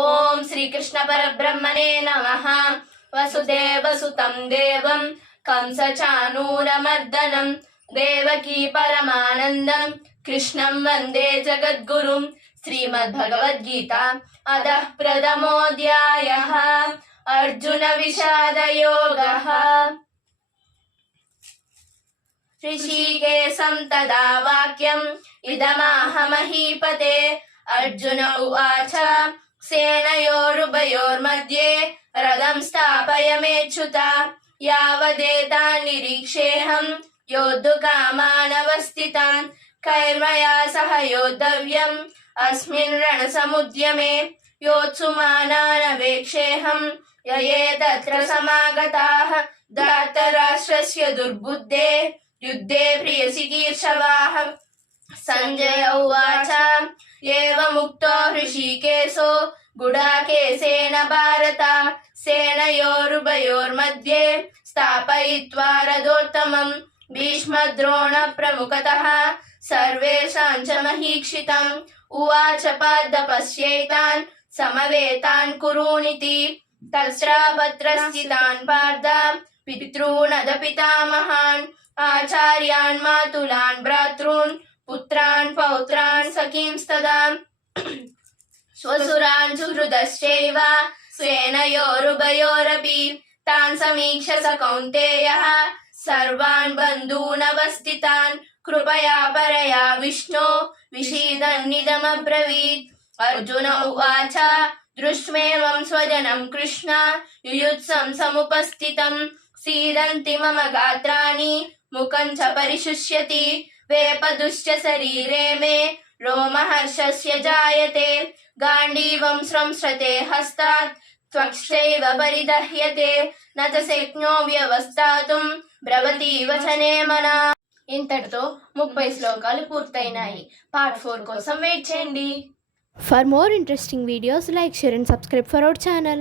ఓం శ్రీకృష్ణ పరబ్రహ్మణే నమః. వసుదేవసుతం దేవం కంసచానూరమర్దనం దేవకీ పరమానందం కృష్ణం వందే జగద్గురుం. శ్రీమద్భగవద్గీత అదః ప్రథమోऽధ్యాయః. అర్జున విషాదయోగః. ऋषिकेशं तदा वाक्यम् इदमाह महीपते. अर्जुन उवाच सेनयोरुभयोर्मध्ये रथं स्थापयमेच्युत. यावदेतान्निरीक्षेऽहं योद्धुकामानवस्थितान् कैर्मया सह योद्धव्यम् अस्मिन् रणसमुद्यमे. योत्सुमानानवेक्षेऽहं ययेतत्र समागताः धार्तराष्ट्रस्य दुर्बुद्धे युद्धे प्रियचिकीर्षवाः. संजय उवाच एवमुक्तो हृषीकेशो गुडाकेशेन भारत सेनयोरुभयोर्मध्ये स्थापयित्वा रथोत्तमम्. भीष्मद्रोणप्रमुखतः सर्वेषां च महीक्षितम्. उवाच पार्थ पश्यैतान् समवेतान् कुरूनिति. तस्रापत्रस्थितान् पार्थ पितॄनदपितामहान् आचार्यान् मातुलान् भ्रातॄन् पुत्रान् पौत्रान् सखींस्तदा स्वसुरान् सुहृदश्चैव सेनयोरुभयोरपि. तान् समीक्ष स कौन्तेयः सर्वान् बन्धूनवस्थितान् कृपया परया विष्णो विषीदन्निदमब्रवीत्. अर्जुन उवाच दृष्ट्वेमं स्वजनं कृष्ण युयुत्सं समुपस्थितं. सीदन्ति मम गात्राणि मुखं च परिशुष्यति. वेपदुश्च शरीरे मे रोमहर्षस्य जायते. गाण्डीवं स्रंसते हस्तात् त्वक्श्चैव परिदह्यते. न च शक्नो व्यवस्थातुं బ్రవతి వచనే మనా. ఇంతటితో 30 శ్లోకాలు పూర్తయినాయి. పార్ట్ 4 కోసం వెయిట్ చేయండి. For more interesting videos, like, share and subscribe for our channel.